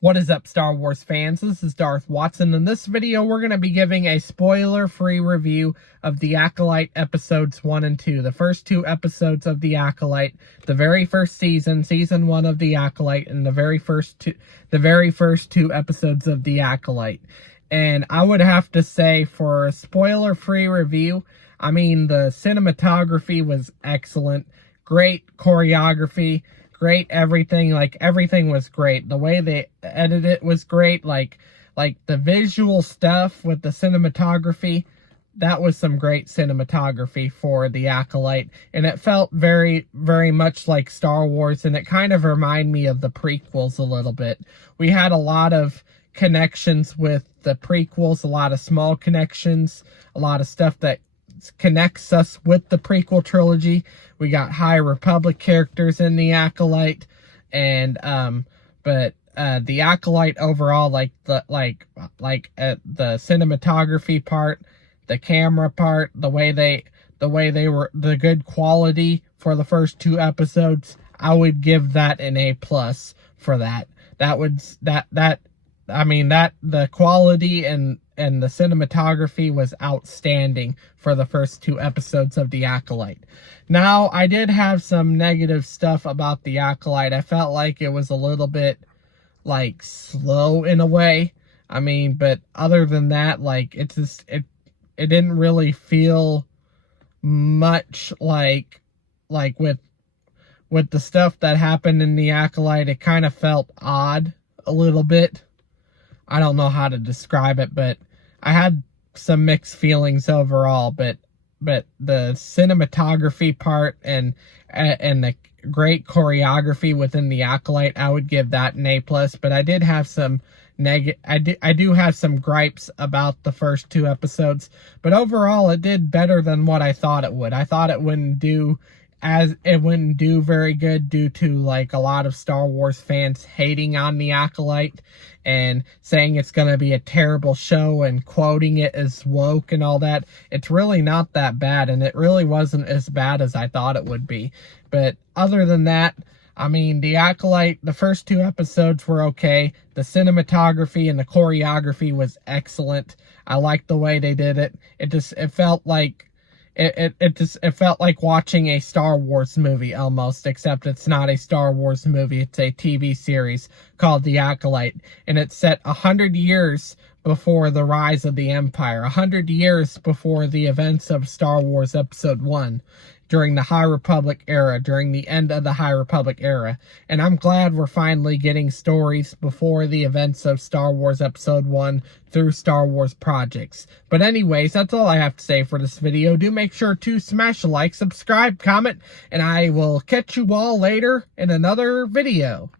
What is up, Star Wars fans? This is Darth Watson. In this video, we're going to be giving a spoiler-free review of The Acolyte episodes 1 and 2. The first two episodes of The Acolyte, the very first season, season 1 of The Acolyte, and the very first two episodes of The Acolyte. And I would have to say, for a spoiler-free review, I mean, the cinematography was excellent. Great choreography. Great everything, like everything was great. The way they edited it was great. Like the visual stuff with the cinematography, that was some great cinematography for The Acolyte, and it felt very, very much like Star Wars, and it kind of reminded me of the prequels a little bit. We had a lot of connections with the prequels, a lot of small connections, a lot of stuff that connects us with the prequel trilogy. We got High Republic characters in The Acolyte, and the Acolyte overall, the cinematography part, the camera part, the way they were, the good quality for the first two episodes, I would give that an A+ for that. The quality and the cinematography was outstanding for the first two episodes of The Acolyte. Now, I did have some negative stuff about The Acolyte. I felt like it was a little bit, slow in a way. I mean, but other than that, it didn't really feel much like with the stuff that happened in The Acolyte, it kind of felt odd a little bit. I don't know how to describe it, but I had some mixed feelings overall. But the cinematography part and the great choreography within The Acolyte, I would give that an A+. But I did have some I do have some gripes about the first two episodes. But overall, it did better than what I thought it would. I thought it wouldn't do very good due to a lot of Star Wars fans hating on The Acolyte and saying it's going to be a terrible show and quoting it as woke and all that. It's really not that bad, and it really wasn't as bad as I thought it would be. But other than that, I mean, The Acolyte, the first two episodes were okay. The cinematography and the choreography was excellent. I liked the way they did it. It felt like it felt like watching a Star Wars movie almost, except it's not a Star Wars movie. It's a TV series called The Acolyte, and it's set 100 years before the rise of the Empire, 100 years before the events of Star Wars Episode 1, during the High Republic era, during the end of the High Republic era. And I'm glad we're finally getting stories before the events of Star Wars Episode 1 through Star Wars projects. But anyways, that's all I have to say for this video. Do make sure to smash a like, subscribe, comment, and I will catch you all later in another video.